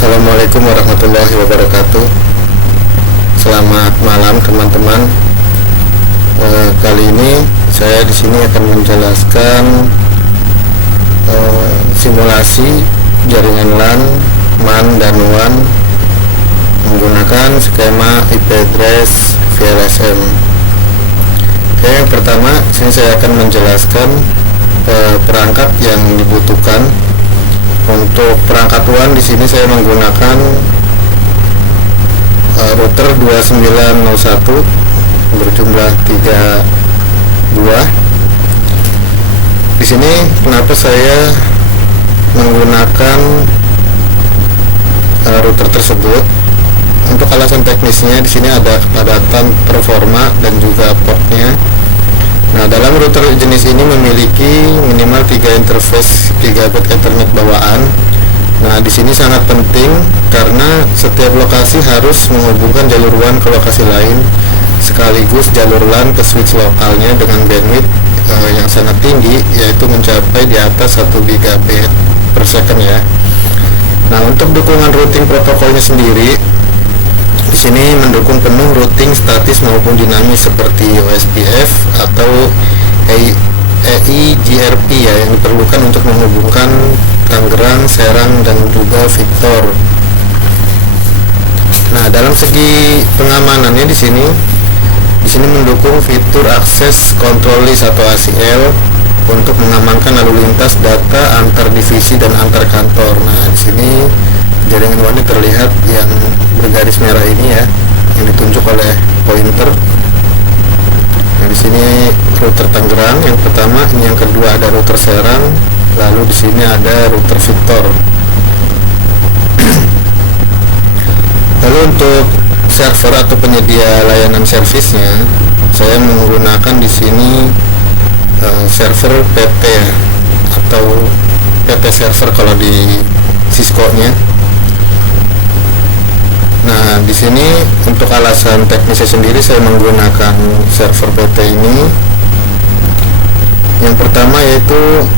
Assalamualaikum warahmatullahi wabarakatuh. Selamat malam teman-teman. Kali ini saya di sini akan menjelaskan simulasi jaringan LAN, MAN dan WAN menggunakan skema IP address VLSM. Oke, yang pertama di sini saya akan menjelaskan perangkat yang dibutuhkan. Untuk perangkat WAN di sini saya menggunakan router 2901 berjumlah 3 buah. Di sini kenapa saya menggunakan router tersebut? Untuk alasan teknisnya di sini ada kepadatan performa dan juga portnya. Nah, dalam router jenis ini memiliki minimal 3 interface gigabit Ethernet bawaan. Nah, di sini sangat penting karena setiap lokasi harus menghubungkan jalur WAN ke lokasi lain, sekaligus jalur LAN ke switch lokalnya dengan bandwidth yang sangat tinggi, yaitu mencapai di atas 1 gigabit per second ya. Nah, untuk dukungan routing protokolnya sendiri, di sini mendukung penuh routing statis maupun dinamis seperti OSPF atau EIGRP ya, yang diperlukan untuk menghubungkan Tangerang, Serang dan juga Victor. Nah, dalam segi pengamanannya di sini mendukung fitur akses control list atau ACL untuk mengamankan lalu lintas data antar divisi dan antar kantor. Nah, di sini jaringan WAN terlihat yang bergaris merah ini ya, yang ditunjuk oleh pointer. Nah, di sini router Tangerang yang pertama, ini yang kedua ada router Serang, lalu di sini ada router Victor. Lalu untuk server atau penyedia layanan servisnya, saya menggunakan di sini server PT ya, atau PT server kalau di Cisco-nya. Nah, di sini untuk alasan teknisnya sendiri saya menggunakan server PT ini. Yang pertama yaitu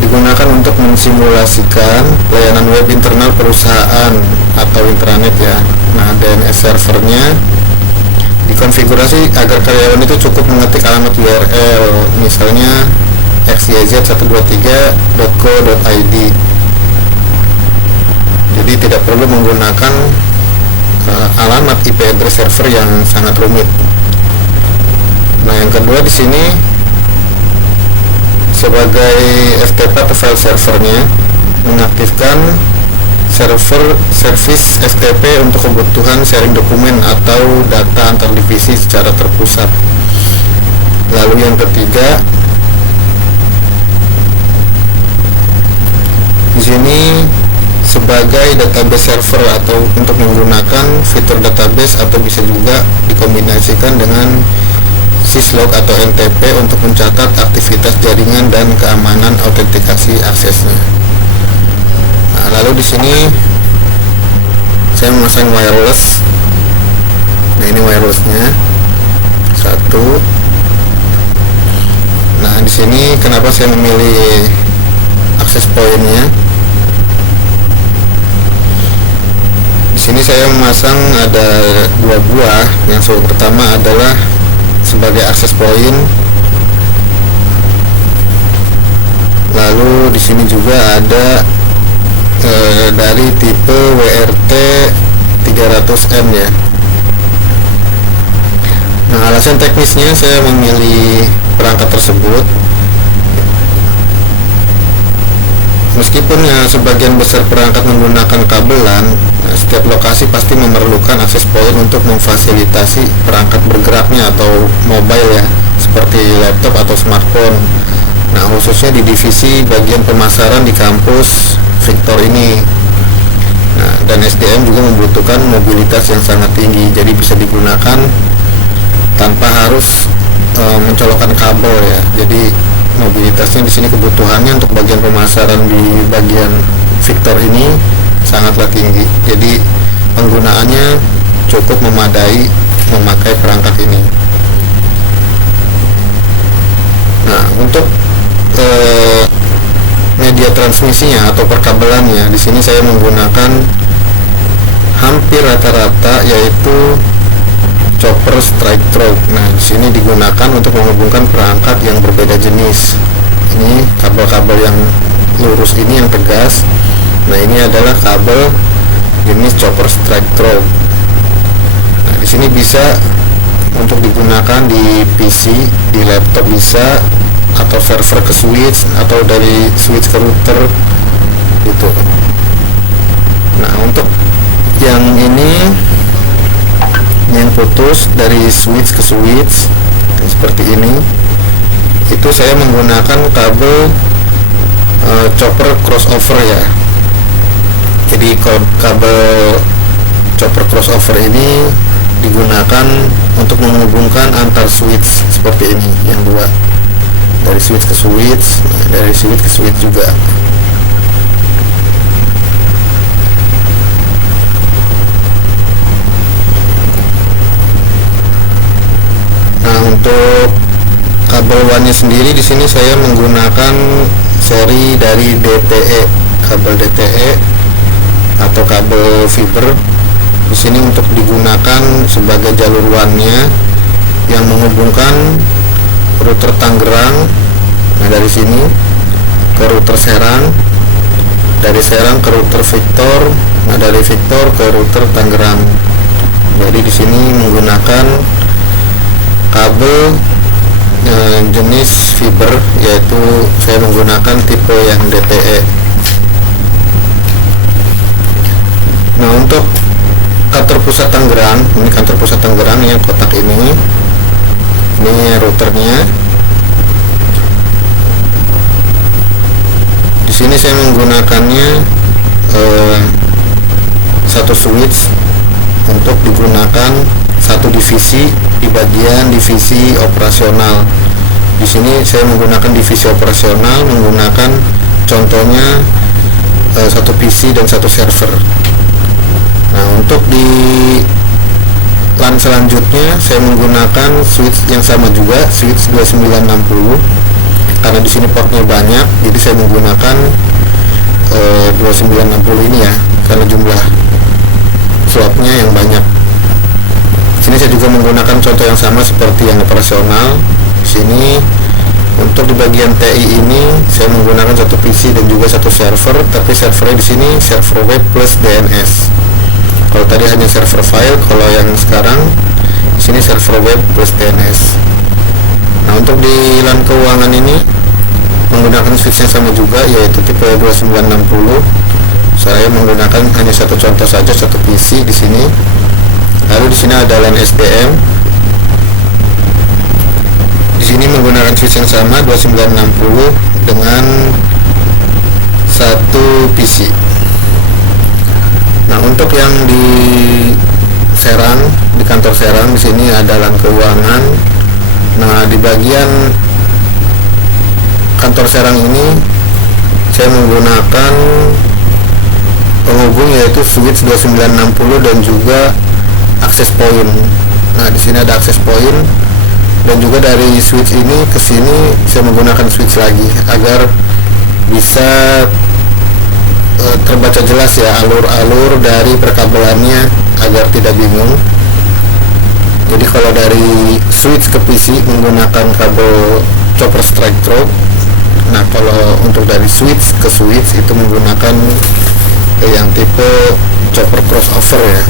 digunakan untuk mensimulasikan layanan web internal perusahaan atau intranet ya. Nah, DNS servernya dikonfigurasi agar karyawan itu cukup mengetik alamat URL, misalnya xyz123.co.id. Jadi tidak perlu menggunakan alamat IP address server yang sangat rumit. Nah, yang kedua di sini sebagai FTP atau file servernya mengaktifkan server service FTP untuk kebutuhan sharing dokumen atau data antar divisi secara terpusat. Lalu yang ketiga di sini sebagai database server atau untuk menggunakan fitur database atau bisa juga dikombinasikan dengan syslog atau NTP untuk mencatat aktivitas jaringan dan keamanan autentikasi aksesnya. Nah, lalu di sini saya memasang wireless. Nah, ini wirelessnya satu. Nah, di sini kenapa saya memilih akses pointnya? Di sini saya memasang ada 2 buah. Yang pertama adalah sebagai akses point. Lalu di sini juga ada dari tipe WRT 300M ya. Nah, alasan teknisnya saya memilih perangkat tersebut. Meskipun ya sebagian besar perangkat menggunakan kabelan, setiap lokasi pasti memerlukan akses point untuk memfasilitasi perangkat bergeraknya atau mobile ya, seperti laptop atau smartphone. Nah, khususnya di divisi bagian pemasaran di kampus Victor ini. Nah, dan SDM juga membutuhkan mobilitas yang sangat tinggi, jadi bisa digunakan tanpa harus mencolokkan kabel ya. Jadi mobilitasnya di sini kebutuhannya untuk bagian pemasaran di bagian Victor ini sangatlah tinggi. Jadi penggunaannya cukup memadai memakai perangkat ini. Nah, untuk media transmisinya atau perkabelannya, di sini saya menggunakan hampir rata-rata yaitu chopper strike through. Nah, di sini digunakan untuk menghubungkan perangkat yang berbeda jenis. Ini kabel-kabel yang lurus ini yang tegas. Nah, ini adalah kabel jenis chopper strike through. Nah, di sini bisa untuk digunakan di PC, di laptop bisa, atau server ke switch, atau dari switch ke router gitu. Nah, untuk yang ini yang putus dari switch ke switch seperti ini, itu saya menggunakan kabel chopper crossover ya. Jadi kabel chopper crossover ini digunakan untuk menghubungkan antar switch seperti ini, yang dua, dari switch ke switch, dari switch ke switch juga. Nah, untuk kabel WAN-nya sendiri di sini saya menggunakan seri dari DTE, kabel DTE atau kabel fiber. Di sini untuk digunakan sebagai jalur WAN-nya yang menghubungkan router Tangerang. Nah, dari sini ke router Serang, dari Serang ke router Victor, nah dari Victor ke router Tangerang. Jadi di sini menggunakan kabel jenis fiber, yaitu saya menggunakan tipe yang DTE. Nah, untuk kantor pusat Tangerang, ini kantor pusat Tangerang yang kotak ini routernya. Di sini saya menggunakannya satu switch untuk digunakan satu divisi di bagian divisi operasional. Di sini saya menggunakan divisi operasional, menggunakan contohnya satu PC dan satu server. Nah, untuk di LAN selanjutnya saya menggunakan switch yang sama juga, switch 2960. Karena di sini portnya banyak, jadi saya menggunakan 2960 ini ya, karena jumlah slotnya yang banyak. Sini saya juga menggunakan contoh yang sama seperti yang operasional. Di sini untuk di bagian TI ini saya menggunakan satu PC dan juga satu server, tapi servernya di sini server web plus DNS. Kalau tadi hanya server file, kalau yang sekarang di sini server web plus DNS. Nah, untuk di LAN keuangan ini menggunakan switch yang sama juga, yaitu tipe 2960. Saya menggunakan hanya satu contoh saja, satu PC di sini. Lalu di sini ada LAN SDM. Di sini menggunakan switch yang sama 2960 dengan satu PC. Nah, untuk yang di Serang, di kantor Serang di sini ada LAN keuangan. Nah, di bagian kantor Serang ini saya menggunakan penghubung yaitu switch 2960 dan juga access point. Nah, di sini ada access point, dan juga dari switch ini ke sini saya menggunakan switch lagi agar bisa terbaca jelas ya alur-alur dari perkabelannya agar tidak bingung. Jadi kalau dari switch ke PC menggunakan kabel chopper strike through. Nah, kalau untuk dari switch ke switch itu menggunakan yang tipe chopper crossover ya.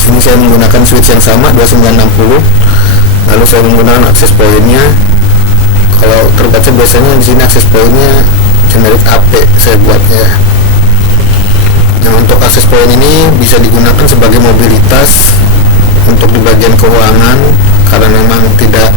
Sini saya menggunakan switch yang sama 2960. Lalu saya menggunakan access point-nya. Kalau terbaca biasanya di sini access point-nya generic AP saya buatnya. Nah, untuk access point ini bisa digunakan sebagai mobilitas untuk di bagian keuangan, karena memang tidak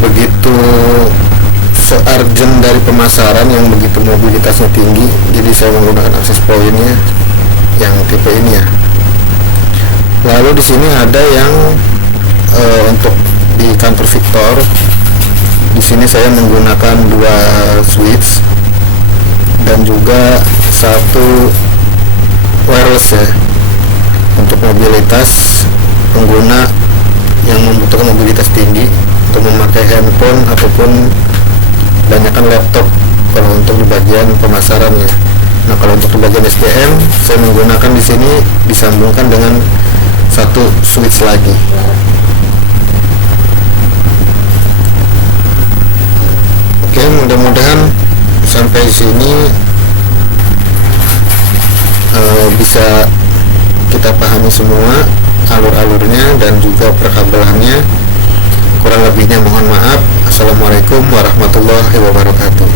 begitu se-urgent dari pemasaran yang begitu mobilitasnya tinggi. Jadi saya menggunakan access point-nya yang tipe ini ya. Lalu di sini ada yang untuk di kantor Victor. Di sini saya menggunakan dua switch dan juga satu wireless ya, untuk mobilitas pengguna yang membutuhkan mobilitas tinggi untuk memakai handphone ataupun banyakkan laptop kalau untuk di bagian pemasarannya. Nah, kalau untuk di bagian SDM, saya menggunakan di sini disambungkan dengan satu switch lagi. Oke, mudah-mudahan sampai sini bisa kita pahami semua alur-alurnya dan juga perkabelannya. Kurang lebihnya mohon maaf. Assalamualaikum warahmatullahi wabarakatuh.